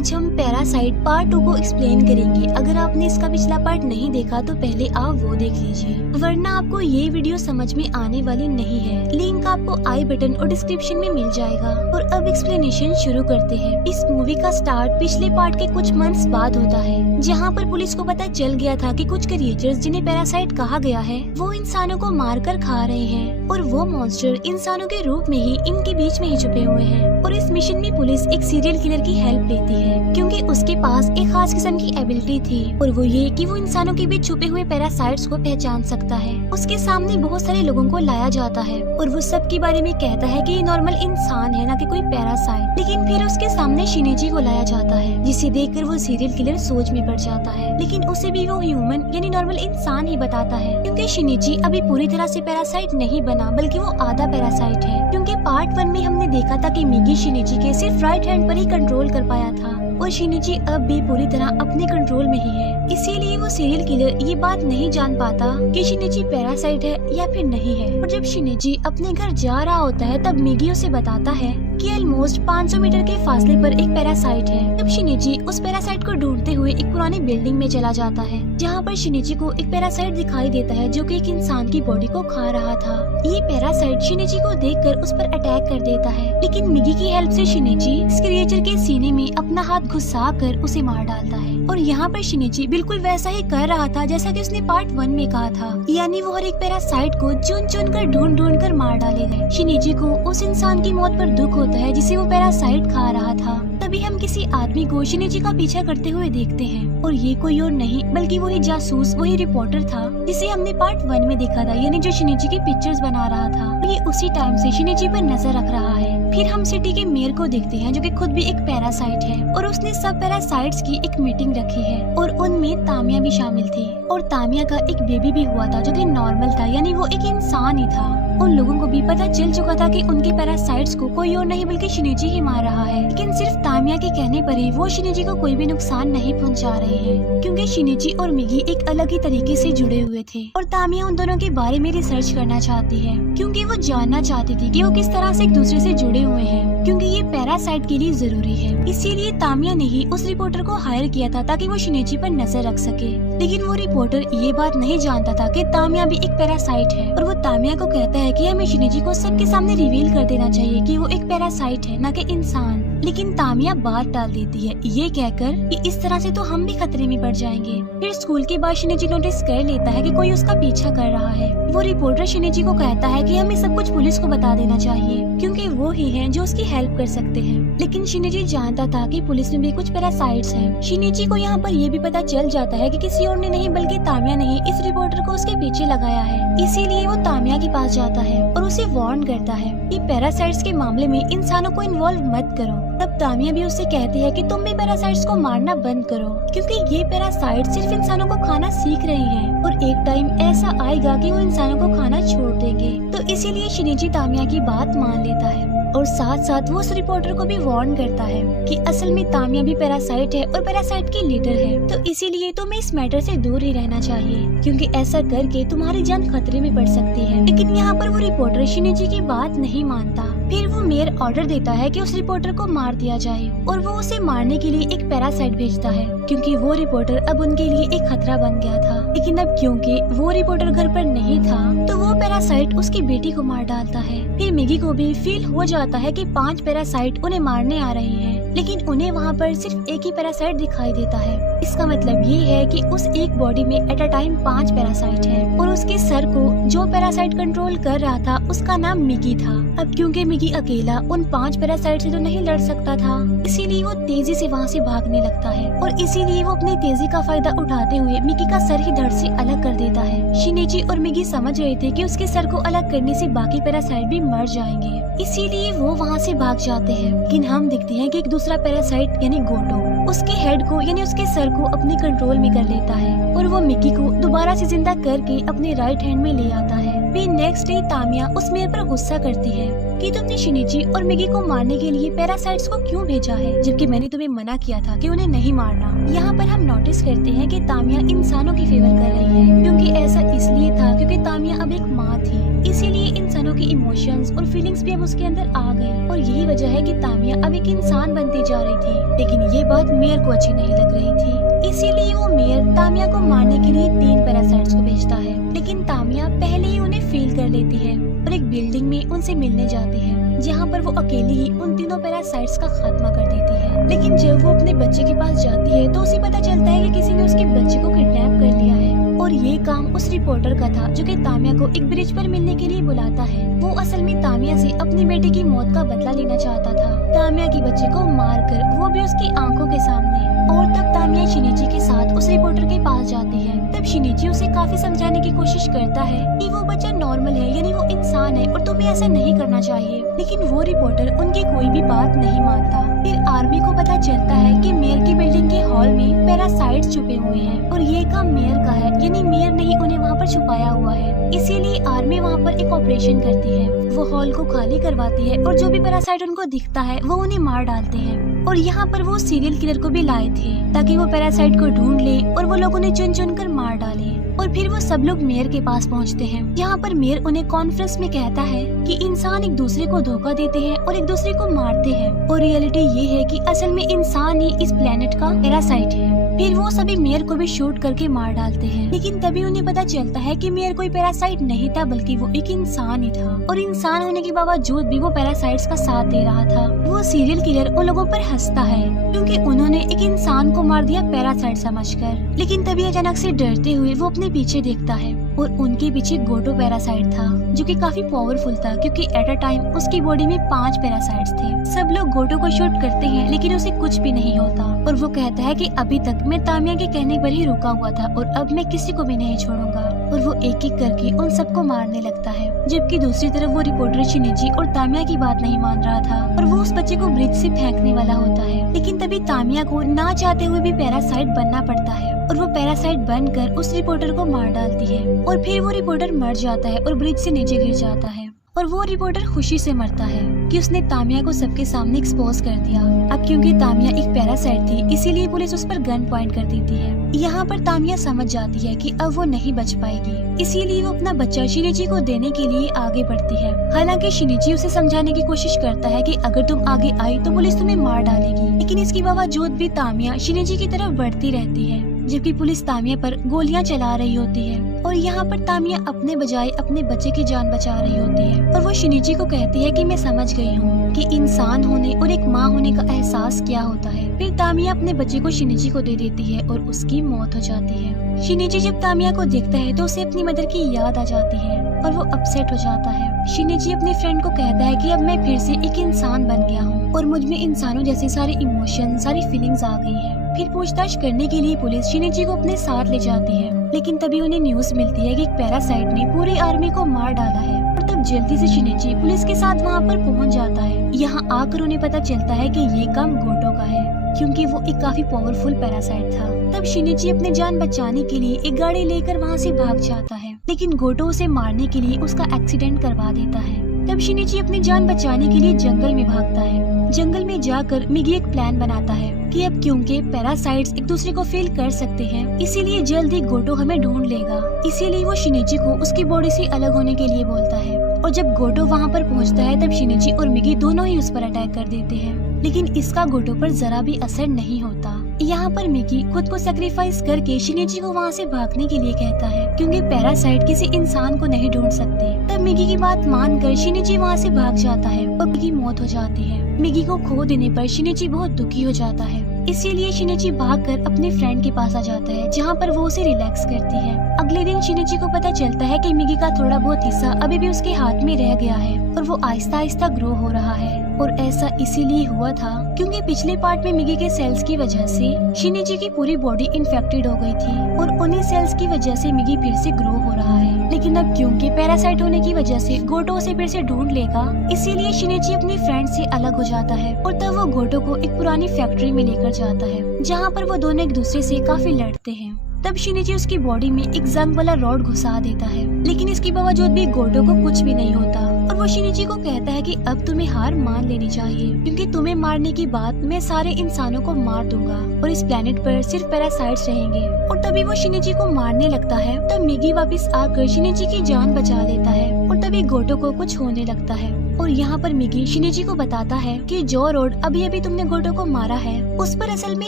आज हम parasite part 2 को एक्सप्लेन करेंगे। अगर आपने इसका पिछला पार्ट नहीं देखा तो पहले आप वो देख लीजिए, वरना आपको ये वीडियो समझ में आने वाली नहीं है। लिंक आपको आई बटन और डिस्क्रिप्शन में मिल जाएगा। और अब एक्सप्लेनेशन शुरू करते हैं। इस मूवी का स्टार्ट पिछले पार्ट के कुछ मंथ्स बाद होता है, जहाँ पर पुलिस को पता चल गया था कि कुछ क्रिएचर्स जिन्हें पैरासाइट कहा गया है वो इंसानों को मारकर खा रहे हैं, और वो मॉन्स्टर इंसानों के रूप में ही इनके बीच में ही छुपे हुए हैं। और इस मिशन में पुलिस एक सीरियल किलर की हेल्प लेती है, क्योंकि उसके पास एक खास किस्म की एबिलिटी थी, और वो ये कि वो इंसानों के बीच छुपे हुए पैरासाइट्स को पहचान सकता है। उसके सामने बहुत सारे लोगों को लाया जाता है और वो सब के बारे में कहता है कि ये नॉर्मल इंसान है, ना कि कोई पैरासाइट। लेकिन फिर उसके सामने शिनिची को लाया जाता है, जिसे देखकर वो सीरियल किलर सोच में पड़ जाता है। लेकिन उसे भी वो ह्यूमन यानी नॉर्मल इंसान ही बताता है, क्योंकि शिनिची अभी पूरी तरह से पैरासाइट नहीं बना, बल्कि वो आधा पैरासाइट है। क्योंकि पार्ट 1 में हमने देखा था कि मिगी शिनिची के सिर्फ राइट हैंड पर ही कंट्रोल कर पाया था, और शिनिची अब भी पूरी तरह अपने कंट्रोल में ही है। इसीलिए वो सीरियल किलर ये बात नहीं जान पाता कि शिनिची पैरासाइट है या फिर नहीं है। और जब शिनिची अपने घर जा रहा होता है तब मिगी उसे बताता है कि ऑलमोस्ट 500 मीटर के फासले पर एक पैरासाइट है। तब शिनिची उस पैरासाइट को ढूंढते हुए एक पुरानी बिल्डिंग में चला जाता है, जहाँ पर शिनिची को एक पैरासाइट दिखाई देता है जो कि एक इंसान की बॉडी को खा रहा था। ये पैरासाइट शिनिची को देखकर उस पर अटैक कर देता है, लेकिन मिगी की हेल्प से शिनिची इस क्रिएचर के सीने में अपना हाथ घुसा कर उसे मार डालता है। और यहाँ पर शिनिची बिल्कुल वैसा ही कर रहा था जैसा कि उसने पार्ट 1 में कहा था, यानी वो हर एक पैरासाइट को चुन चुन कर ढूंढ कर मार डालेगा। शिनिची को उस इंसान की मौत पर दुख होता है जिसे वो पैरासाइट खा रहा था। तभी हम किसी आदमी को शिनिची का पीछा करते हुए देखते हैं, और ये कोई और नहीं बल्कि वही जासूस, वही रिपोर्टर था जिसे हमने पार्ट 1 में देखा था, यानी जो शिनिची की पिक्चर्स बना रहा था। ये उसी टाइम से शिनिची पर नजर रख रहा है। फिर हम सिटी के मेयर को देखते हैं, जो कि खुद भी एक पैरासाइट है, और उसने सब पैरासाइट्स की एक मीटिंग रखी है, और उनमें तामिया भी शामिल थी। और तामिया का एक बेबी भी हुआ था जो कि नॉर्मल था, यानी वो एक इंसान ही था। उन लोगों को भी पता चल चुका था कि उनके पैरासाइट्स को कोई और नहीं बल्कि शिनिची ही मार रहा है। लेकिन सिर्फ तामिया के कहने पर ही वो शिनिची को कोई भी नुकसान नहीं पहुंचा रहे हैं, क्योंकि शिनिची और मिगी एक अलग ही तरीके से जुड़े हुए थे। और तामिया उन दोनों के बारे में रिसर्च करना चाहती है, क्योंकि वो जानना चाहती थी कि वो किस तरह से एक दूसरे से जुड़े हुए हैं, क्योंकि ये पैरासाइट के लिए जरूरी है। इसीलिए तामिया ने ही उस रिपोर्टर को हायर किया था ताकि वो शिनिची पर नजर रख सके। लेकिन वो रिपोर्टर ये बात नहीं जानता था कि तामिया भी एक पैरासाइट है, और वो तामिया को कहता है कि हमें शिनिची को सबके सामने रिवील कर देना चाहिए कि वो एक पैरासाइट है, न कि इंसान। लेकिन तामिया बात टाल देती है, ये कहकर कि इस तरह से तो हम भी खतरे में पड़ जाएंगे। फिर स्कूल के बाद शिनिची नोटिस कर लेता है कि कोई उसका पीछा कर रहा है। वो रिपोर्टर शिनिची को कहता है कि हमें सब कुछ पुलिस को बता देना चाहिए, क्योंकि वो ही हैं जो उसकी हेल्प कर सकते हैं। लेकिन शिनिची जानता था कि पुलिस में भी कुछ पैरासाइट्स हैं। शिनिची को यहाँ पर ये भी पता चल जाता है कि किसी और ने नहीं बल्कि तामिया ने ही इस रिपोर्टर को उसके पीछे लगाया है। इसीलिए वो तामिया के पास जाता है और उसे वार्न करता है कि पैरासाइट्स के मामले में इंसानों को इन्वॉल्व मत करो। तब तामिया भी उससे कहती है कि तुम भी पैरासाइट्स को मारना बंद करो, क्योंकि ये पैरासाइट सिर्फ इंसानों को खाना सीख रही हैं, और एक टाइम ऐसा आएगा कि वो इंसानों को खाना छोड़ देंगे। तो इसीलिए शिनिची तामिया की बात मान लेता है, और साथ साथ वो उस रिपोर्टर को भी वार्न करता है कि असल में तामिया भी पैरासाइट है और पैरासाइट की लीडर है। तो इसीलिए तुम्हें इस मैटर से दूर ही रहना चाहिए, क्योंकि ऐसा करके तुम्हारी जान खतरे में पड़ सकती है। लेकिन यहाँ पर वो रिपोर्टर शिनिची की बात नहीं मानता। फिर वो मेयर ऑर्डर देता है कि उस रिपोर्टर को मार दिया जाए, और वो उसे मारने के लिए एक पैरासाइट भेजता है, क्योंकि वो रिपोर्टर अब उनके लिए एक खतरा बन गया था। लेकिन अब क्योंकि वो रिपोर्टर घर पर नहीं था, तो वो पैरासाइट उसकी बेटी को मार डालता है। फिर मिगी को भी फील हो जाता है कि 5 पैरासाइट उन्हें मारने आ रहे हैं, लेकिन उन्हें वहाँ पर सिर्फ एक ही पैरासाइट दिखाई देता है। इसका मतलब ये है कि उस एक बॉडी में एट अ टाइम 5 पैरासाइट है, और उसके सर को जो पैरासाइट कंट्रोल कर रहा था उसका नाम मिगी था। अब क्योंकि मिगी अकेला उन 5 पैरासाइट से तो नहीं लड़ सकता था, इसीलिए वो तेजी से वहाँ से भागने लगता है, और इसीलिए वो अपनी तेजी का फायदा उठाते हुए मिगी का सर ही धड़ से अलग कर देता है। शिनिची और मिगी समझ रहे थे कि उसके सर को अलग करने से बाकी पैरासाइट भी मर जाएंगे, इसीलिए वो वहाँ से भाग जाते हैं। लेकिन हम देखते हैं कि एक दूसरा पैरासाइट यानी गोटो उसके हेड को यानी उसके सर को अपने कंट्रोल में कर लेता है, और वो मिगी को दोबारा से जिंदा करके अपने राइट हैंड में ले आता है। फिर नेक्स्ट डे तामिया उस मेयर पर गुस्सा करती है कि तुमने शिनिची और मिगी को मारने के लिए पैरासाइट्स को क्यों भेजा है, जबकि मैंने तुम्हें मना किया था कि उन्हें नहीं मारना। यहाँ पर हम नोटिस करते हैं कि तामिया इंसानों की फेवर कर रही है, क्योंकि ऐसा इसलिए था क्योंकि तामिया अब एक माँ थी, इसीलिए इंसानों गोटो की इमोशंस और फीलिंग्स भी अब उसके अंदर आ गई और यही वजह है कि तामिया अब एक इंसान बनती जा रही थी। लेकिन ये बात मेयर को अच्छी नहीं लग रही थी, इसीलिए वो मेयर तामिया को मारने के लिए 3 पैरासाइट्स को भेजता है। लेकिन तामिया पहले ही उन्हें फील कर लेती है और एक बिल्डिंग में उनसे मिलने जाती है, जहाँ पर वो अकेली ही उन तीनों पैरासाइट्स का खात्मा कर देती है। लेकिन जब वो अपने बच्चे के पास जाती है तो उसे पता चलता है कि किसी ने उसके बच्चे को किडनैप कर लिया है और ये काम उस रिपोर्टर का था जो कि तामिया को एक ब्रिज पर मिलने के लिए बुलाता है। वो असल में तामिया से अपनी बेटे की मौत का बदला लेना चाहता था, तामिया की बच्चे को मारकर, वो भी उसकी आंखों के सामने। और तब तामिया शिनिची के साथ उस रिपोर्टर के पास जाती है। तब शिनिची उसे काफी समझाने की कोशिश करता है कि वो बच्चा नॉर्मल है, यानी वो इंसान है और तुम्हें ऐसा नहीं करना चाहिए। लेकिन वो रिपोर्टर उनकी कोई भी बात नहीं मानता। फिर आर्मी को पता चलता है कि मेयर की बिल्डिंग के हॉल में पैरासाइट्स छुपे हुए हैं और ये काम मेयर का है, यानी मेयर ने ही उन्हें वहाँ पर छुपाया हुआ है। इसीलिए आर्मी वहाँ पर एक ऑपरेशन करती है, वो हॉल को खाली करवाती है और जो भी पैरासाइट उनको दिखता है वो उन्हें मार डालते हैं। और यहाँ पर वो सीरियल किलर को भी लाए थे ताकि वो पैरासाइट को ढूंढ ले और वो लोग उन्हें चुन चुन कर मार डाले। और फिर वो सब लोग मेयर के पास पहुँचते हैं, जहाँ पर मेयर उन्हें कॉन्फ्रेंस में कहता है कि इंसान एक दूसरे को धोखा देते हैं और एक दूसरे को मारते हैं और रियलिटी ये है कि असल में इंसान ही इस प्लेनेट का पैरासाइट है। फिर वो सभी मेयर को भी शूट करके मार डालते हैं। लेकिन तभी उन्हें पता चलता है कि मेयर कोई पैरासाइट नहीं था, बल्कि वो एक इंसान ही था और इंसान होने के बावजूद भी वो पैरासाइट्स का साथ दे रहा था। वो सीरियल किलर उन लोगों पर हंसता है क्योंकि उन्होंने एक इंसान को मार दिया पैरासाइट समझकर। लेकिन तभी अचानक से डरते हुए वो अपने पीछे देखता है और उनके पीछे गोटो पैरासाइट था जो कि काफी पावरफुल था, क्योंकि एट अ टाइम उसकी बॉडी में 5 पैरासाइट्स थे। सब लोग गोटो को शूट करते हैं लेकिन उसे कुछ भी नहीं होता और वो कहता है कि अभी तक मैं तामिया के कहने पर ही रुका हुआ था और अब मैं किसी को भी नहीं छोड़ूंगा। और वो एक एक करके उन सबको मारने लगता है, जबकि दूसरी तरफ वो रिपोर्टर शिनिची और तामिया की बात नहीं मान रहा था और वो उस बच्चे को ब्रिज से फेंकने वाला होता है। लेकिन तभी तामिया को ना चाहते हुए भी पैरासाइट बनना पड़ता है और वो पैरासाइट बनकर उस रिपोर्टर को मार डालती है और फिर वो रिपोर्टर मर जाता है और ब्रिज से नीचे गिर जाता है। और वो रिपोर्टर खुशी से मरता है कि उसने तामिया को सबके सामने एक्सपोज कर दिया। अब क्योंकि तामिया एक पैरासाइट थी, इसीलिए पुलिस उस पर गन पॉइंट कर देती है। यहाँ पर तामिया समझ जाती है कि अब वो नहीं बच पाएगी, इसीलिए वो अपना बच्चा शिनिची को देने के लिए आगे बढ़ती है। हालांकि शिनिची उसे समझाने की कोशिश करता है कि अगर तुम आगे आई तो पुलिस तुम्हें मार डालेगी, लेकिन इसके बावजूद भी तामिया शिनिची की तरफ बढ़ती रहती है, जबकि पुलिस तामिया पर गोलियां चला रही होती है। और यहाँ पर तामिया अपने बजाय अपने बच्चे की जान बचा रही होती है और वो शिनिची को कहती है कि मैं समझ गई हूँ कि इंसान होने और एक माँ होने का एहसास क्या होता है। फिर तामिया अपने बच्चे को शिनिची को दे देती है और उसकी मौत हो जाती है। शिनिची जब तामिया को देखता है तो उसे अपनी मदर की याद आ जाती है और वो अपसेट हो जाता है। शिनिची अपने फ्रेंड को कहता है कि अब मैं फिर से एक इंसान बन गया हूँ और मुझ में इंसानों जैसे सारे इमोशन, सारी फीलिंग्स आ गई है। फिर पूछताछ करने के लिए पुलिस शिनिची को अपने साथ ले जाती है, लेकिन तभी उन्हें न्यूज मिलती है कि एक पैरासाइट ने पूरी आर्मी को मार डाला है। और तब जल्दी से शिनिची पुलिस के साथ वहाँ पर पहुँच जाता है। यहाँ आकर उन्हें पता चलता है कि ये काम गोटो का है, क्योंकि वो एक काफी पावरफुल पैरासाइट था। तब शिनिची अपनी जान बचाने के लिए एक गाड़ी लेकर वहाँ से भाग जाता है, लेकिन गोटो उसे मारने के लिए उसका एक्सीडेंट करवा देता है। तब शिनिची अपनी जान बचाने के लिए जंगल में भागता है। जंगल में जाकर मिगी एक प्लान बनाता है कि अब क्योंकि पैरासाइट्स एक दूसरे को फील कर सकते हैं, इसीलिए जल्दी गोटो हमें ढूंढ लेगा। इसीलिए वो शिनिची को उसकी बॉडी से अलग होने के लिए बोलता है। और जब गोटो वहाँ पर पहुँचता है तब शिनिची और मिगी दोनों ही उस पर अटैक कर देते हैं, लेकिन इसका गोटो पर जरा भी असर नहीं होता। यहाँ पर मिगी खुद को सैक्रिफाइस करके शिनिची को वहाँ से भागने के लिए कहता है, क्योंकि पैरासाइट किसी इंसान को नहीं ढूंढ सकते। तब मिगी की बात मानकर शिनिची वहाँ से भाग जाता है और मिगी की मौत हो जाती है। मिगी को खो देने पर शिनिची बहुत दुखी हो जाता है, इसीलिए शिनिची भागकर अपने फ्रेंड के पास आ जाता है, जहाँ पर वो उसे रिलैक्स करती है। अगले दिन शिनिची को पता चलता है कि मिगी का थोड़ा बहुत हिस्सा अभी भी उसके हाथ में रह गया है और वो आहिस्ता आहिस्ता ग्रो हो रहा है। और ऐसा इसीलिए हुआ था क्योंकि पिछले पार्ट में मिगी के सेल्स की वजह से शिनिची की पूरी बॉडी इन्फेक्टेड हो गई थी और उन्हीं सेल्स की वजह से मिगी फिर से ग्रो हो रहा है। लेकिन अब क्योंकि पैरासाइट होने की वजह से गोटो उसे फिर से ढूंढ लेगा, इसीलिए शिनिची अपने फ्रेंड से अलग हो जाता है और तब वो गोटो को एक पुरानी फैक्ट्री में लेकर जाता है, जहाँ पर वो दोनों एक दूसरे से काफी लड़ते हैं। तब शिनिची उसकी बॉडी में एक जंग वाला रॉड घुसा देता है, लेकिन इसके बावजूद भी गोटो को कुछ भी नहीं होता और वो शिनिची को कहता है कि अब तुम्हें हार मान लेनी चाहिए, क्योंकि तुम्हें मारने के बाद मैं सारे इंसानों को मार दूंगा और इस प्लेनेट पर सिर्फ पैरासाइट्स रहेंगे। और तभी वो शिनिची को मारने लगता है। तब मिगी वापस आकर शिनिची की जान बचा लेता है और तभी गोटो को कुछ होने लगता है। और यहाँ पर मिगी शिनिची को बताता है कि जो रोड अभी अभी तुमने गोटो को मारा है उस पर असल में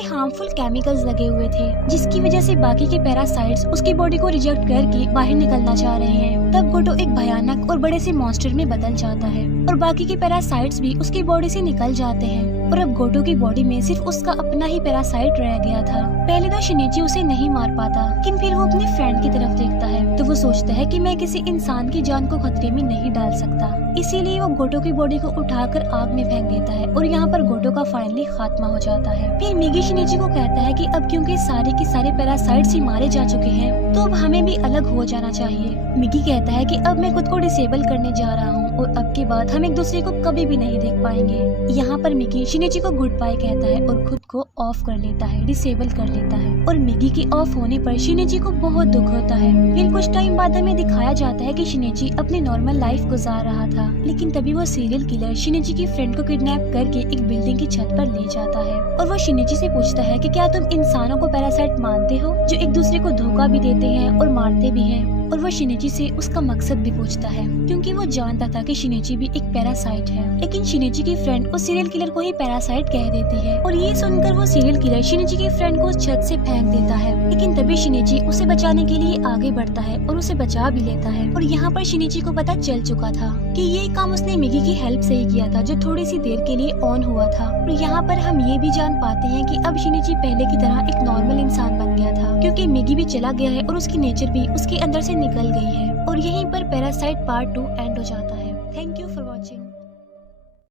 हार्मफुल केमिकल्स लगे हुए थे, जिसकी वजह से बाकी के पैरासाइट्स उसकी बॉडी को रिजेक्ट करके बाहर निकलना चाह रहे हैं। तब गोटो एक भयानक और बड़े से मॉन्स्टर में बदल जाता है और बाकी के पैरासाइट्स भी उसकी बॉडी से निकल जाते हैं और अब गोटो की बॉडी में सिर्फ उसका अपना ही पैरासाइट रह गया था। पहले तो शिनिची उसे नहीं मार पाता, लेकिन फिर वो अपने फ्रेंड की तरफ देखता है तो वो सोचता है कि मैं किसी इंसान की जान को खतरे में नहीं डाल सकता, इसीलिए वो गोटो की बॉडी को उठाकर आग में फेंक देता है और यहाँ पर गोटो का फाइनली खात्मा हो जाता है। फिर मिगी शिनिची को कहता है कि अब क्योंकि सारे के सारे पैरासाइट्स ही मारे जा चुके हैं तो अब हमें भी अलग हो जाना चाहिए। मिगी कहता है कि अब मैं खुद को डिसेबल करने जा रहा हूँ और अब के बाद हम एक दूसरे को कभी भी नहीं देख पाएंगे। यहाँ पर मिगी शिनिची को गुड बाय कहता है और खुद को ऑफ कर लेता है, डिसेबल कर लेता है। और मिगी के ऑफ होने पर शिनिची को बहुत दुख होता है। फिर कुछ टाइम बाद हमें दिखाया जाता है कि शिनिची अपनी नॉर्मल लाइफ गुजार रहा था, लेकिन तभी वो सीरियल किलर शिनिची की फ्रेंड को किडनैप करके एक बिल्डिंग की छत पर ले जाता है और वो शिनिची से पूछता है कि क्या तुम इंसानों को पैरासाइट मानते हो जो एक दूसरे को धोखा भी देते हैं और मारते भी हैं। और वो शिनिची से उसका मकसद भी पूछता है क्योंकि वो जानता था कि शिनिची भी एक पैरासाइट है, लेकिन शिनिची की फ्रेंड उस सीरियल किलर को ही पैरासाइट कह देती है और ये सुनकर वो सीरियल किलर शिनिची की फ्रेंड को उस छत से फेंक देता है। लेकिन तभी शिनिची उसे बचाने के लिए आगे बढ़ता है और उसे बचा भी लेता है। और यहाँ पर शिनिची को पता चल चुका था कि ये काम उसने मिगी की हेल्प से ही किया था जो थोड़ी सी देर के लिए ऑन हुआ था। और यहाँ पर हम ये भी जान पाते हैं कि अब शिनिची पहले की तरह एक नॉर्मल इंसान बन गया था क्योंकि मिगी भी चला गया है और उसकी नेचर भी उसके अंदर से निकल गई है। और यहीं पर पैरासाइट पार्ट 2 एंड हो जाता है।